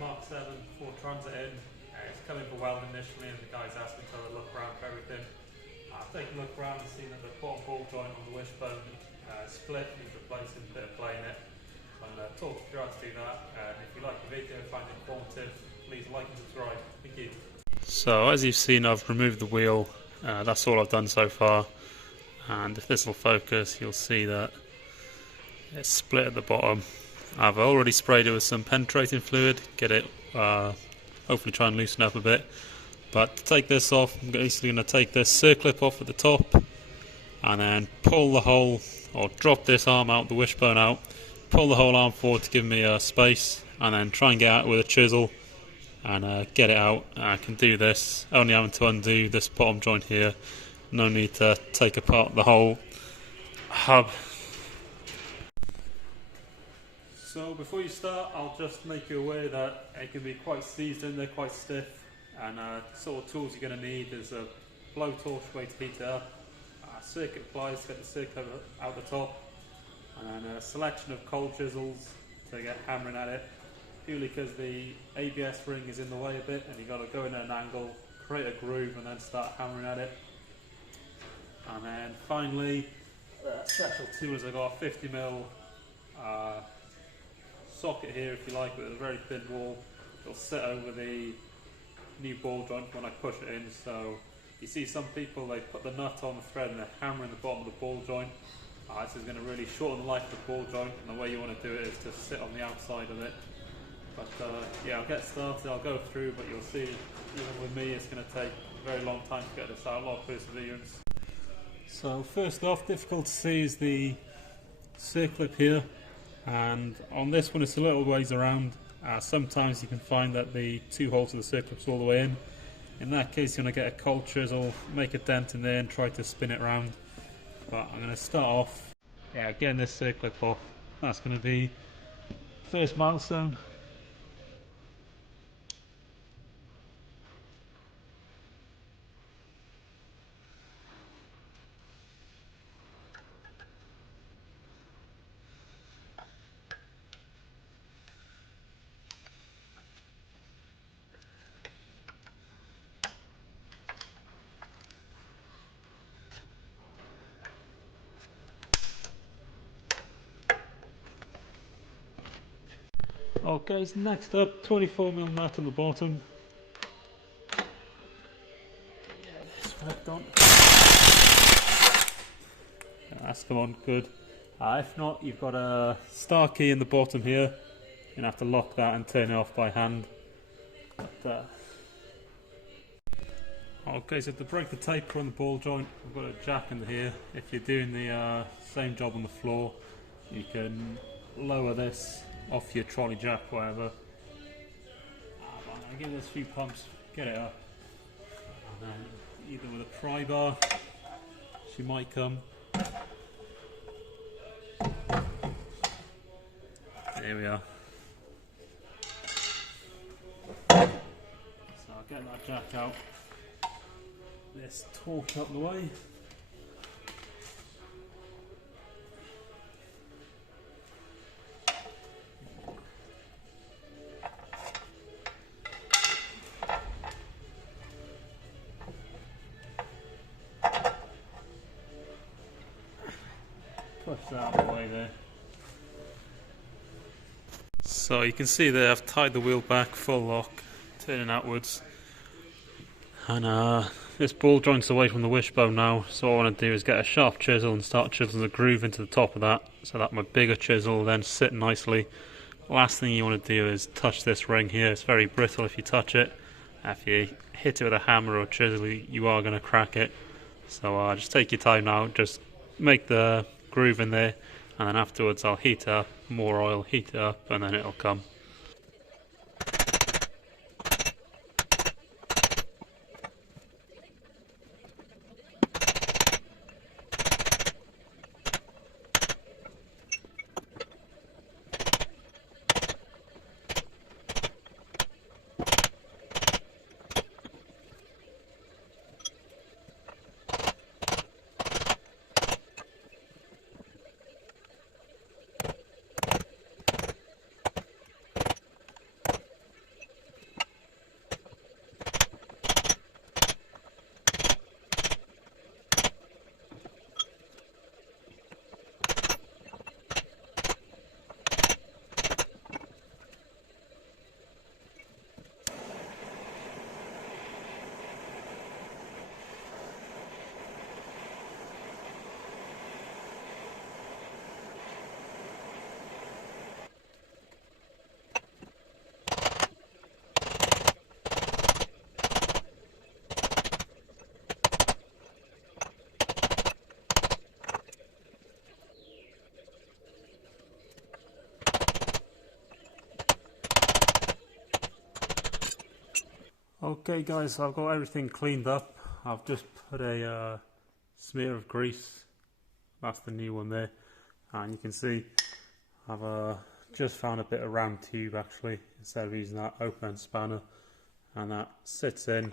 MK7 Transit in. It's coming for welding initially, and the guys asked me to have a look around for everything. I've taken a look around and seen that the bottom ball joint on the wishbone split, needs replacing, a bit of play in it. So I'm going to talk you through how to do that, and if you like the video and find it informative, please like and subscribe. Thank you. So as you've seen, I've removed the wheel. That's all I've done so far, and if this will focus, you'll see that it's split at the bottom. I've already sprayed it with some penetrating fluid, get it hopefully try and loosen up a bit. But to take this off, I'm basically going to take this circlip off at the top and then pull the whole, or drop this arm out, the wishbone out, pull the whole arm forward to give me a space, and then try and get out with a chisel and get it out. I can do this only having to undo this bottom joint here, no need to take apart the whole hub. So before you start, I'll just make you aware that it can be quite seized in there, quite stiff, and sort of tools you're going to need is a blowtorch way to heat it up, circuit pliers to get the circuit out the top, and a selection of cold chisels to get hammering at it, purely because the ABS ring is in the way a bit and you've got to go in at an angle, create a groove and then start hammering at it. And then finally, special tool is I've got a 50mm socket here, if you like, with a very thin wall. It'll sit over the new ball joint when I push it in. So you see some people, they put the nut on the thread and they're hammering the bottom of the ball joint. This is going to really shorten the life of the ball joint, and the way you want to do it is to sit on the outside of it. But yeah, I'll get started, I'll go through, but you'll see even with me it's going to take a very long time to get this out, a lot of perseverance. So first off, difficult to see is the circlip here. And on this one it's a little ways around. Sometimes you can find that the two holes of the circlip's all the way in. In that case you're going to get a cold chisel, make a dent in there and try to spin it round. But I'm going to start off, getting this circlip off. That's going to be first milestone. Okay, so next up, 24mm nut on the bottom. That's come on, good. If not, you've got a star key in the bottom here. You're going to have to lock that and turn it off by hand. Okay, so to break the taper on the ball joint, I've got a jack in here. If you're doing the same job on the floor, you can lower this off your trolley jack, whatever. I'm going to give this a few pumps, get it up. And then either with a pry bar, she might come. There we are. So I'll get that jack out. This torque out the way. Push that out of the way there. So you can see there I've tied the wheel back, full lock, turning outwards. And this ball joint's away from the wishbone now, so what I want to do is get a sharp chisel and start chiseling the groove into the top of that, so that my bigger chisel will then sit nicely. Last thing you want to do is touch this ring here. It's very brittle if you touch it. If you hit it with a hammer or chisel, you are going to crack it. So just take your time now, just make the groove in there, and then afterwards I'll heat it up, more oil, heat it up, and then it'll come. Okay guys, so I've got everything cleaned up. I've just put a smear of grease, that's the new one there, and you can see I've just found a bit of round tube actually, instead of using that open end spanner, and that sits in, and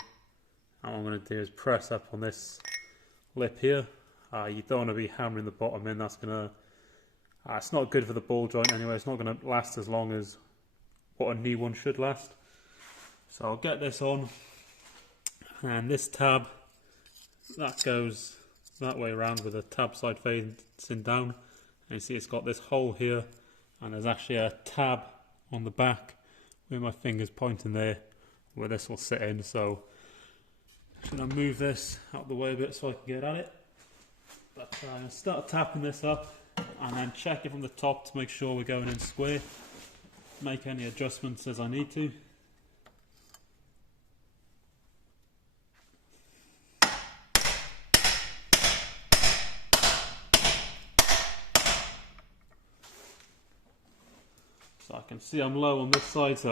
what I'm going to do is press up on this lip here. You don't want to be hammering the bottom in, that's going to, it's not good for the ball joint anyway, it's not going to last as long as what a new one should last. So I'll get this on, and this tab, that goes that way around with the tab side facing down, and you see it's got this hole here, and there's actually a tab on the back where my finger's pointing there, where this will sit in. So I'm going to move this out of the way a bit so I can get at it, but I'm going to start tapping this up and then check it from the top to make sure we're going in square, make any adjustments as I need to. So I can see I'm low on this side, so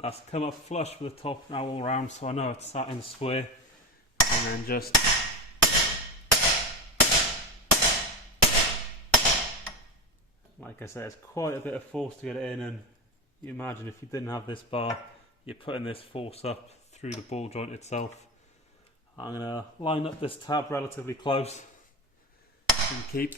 that's come up flush with the top now all round, so I know it's sat in square, and then just like I said, it's quite a bit of force to get it in, and you imagine if you didn't have this bar, you're putting this force up through the ball joint itself. I'm going to line up this tab relatively close and keep.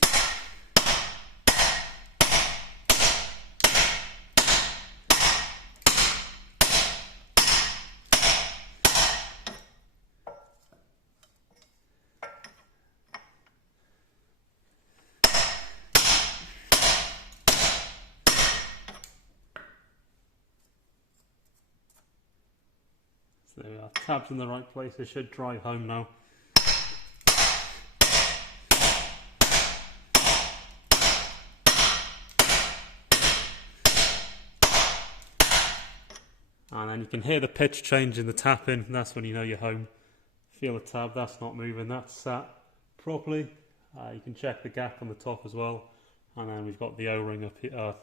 So there we are, tabs in the right place, it should drive home now. And then you can hear the pitch change in the tapping, and that's when you know you're home. Feel the tab, that's not moving, that's sat properly. You can check the gap on the top as well. And then we've got the O-ring up here,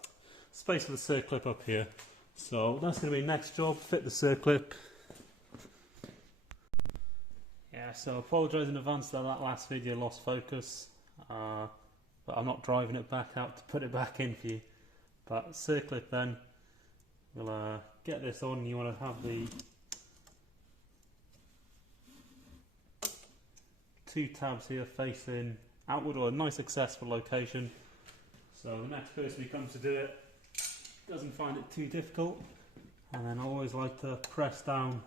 space for the circlip up here. So that's going to be next job, fit the circlip. Yeah, so apologise in advance that last video lost focus, but I'm not driving it back out to put it back in for you. But circlip then, we'll get this on. You want to have the two tabs here facing outward, or a nice accessible location. So the next person who comes to do it doesn't find it too difficult. And then I always like to press down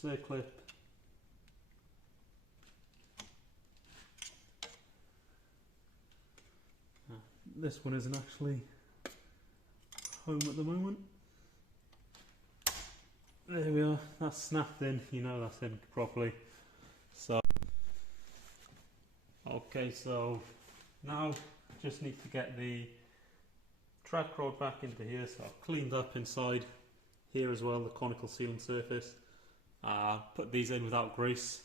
circlip. This one isn't actually home at the moment. There we are, that's snapped in, you know that's in properly. So, okay, so now just need to get the track rod back into here. So I've cleaned up inside here as well, the conical sealing surface. Put these in without grease,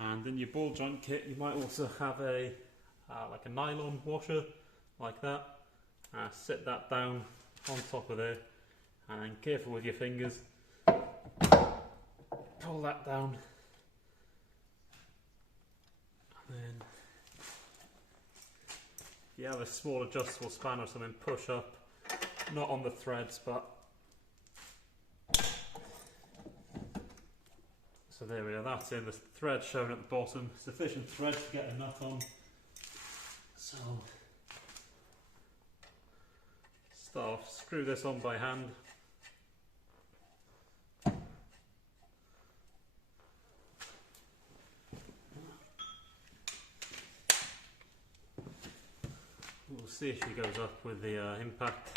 and in your ball joint kit you might also have a like a nylon washer like that. Sit that down on top of there, and then careful with your fingers, pull that down, and then if you have a small adjustable spanner or something, push up, not on the threads, but so there we are, that's in, the thread shown at the bottom, sufficient thread to get a nut on. So start off, screw this on by hand, see if she goes up with the impact.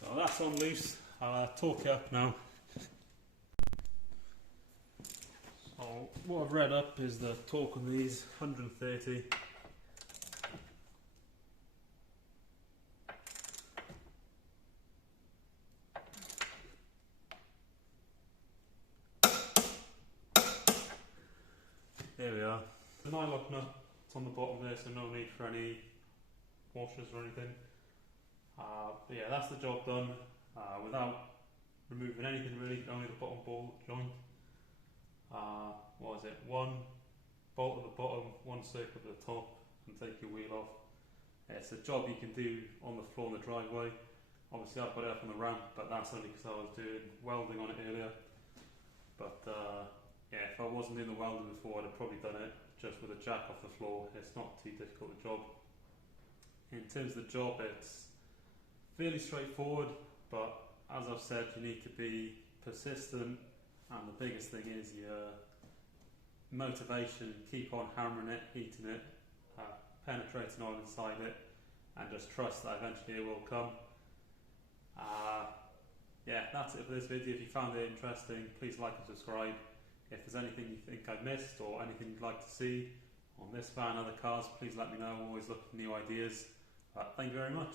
So that's on loose. I'll torque it up now. So what I've read up is the torque on these 130. There we are. The nylock nut on the bottom there, so no need for any washers or anything. But yeah, that's the job done without removing anything really, only the bottom ball joint. What is it? One bolt at the bottom, one circle at the top, and take your wheel off. It's a job you can do on the floor in the driveway. Obviously I've got it up on the ramp, but that's only because I was doing welding on it earlier. But yeah, if I wasn't doing the welding before, I'd have probably done it just with a jack off the floor. It's not too difficult a job. In terms of the job, it's fairly straightforward, but as I've said, you need to be persistent, and the biggest thing is your motivation. Keep on hammering it, heating it, penetrating oil inside it, and just trust that eventually it will come. Yeah, that's it for this video. If you found it interesting, please like and subscribe. If there's anything you think I missed or anything you'd like to see on this van, other cars, please let me know. I'm always looking for new ideas. Thank you very much.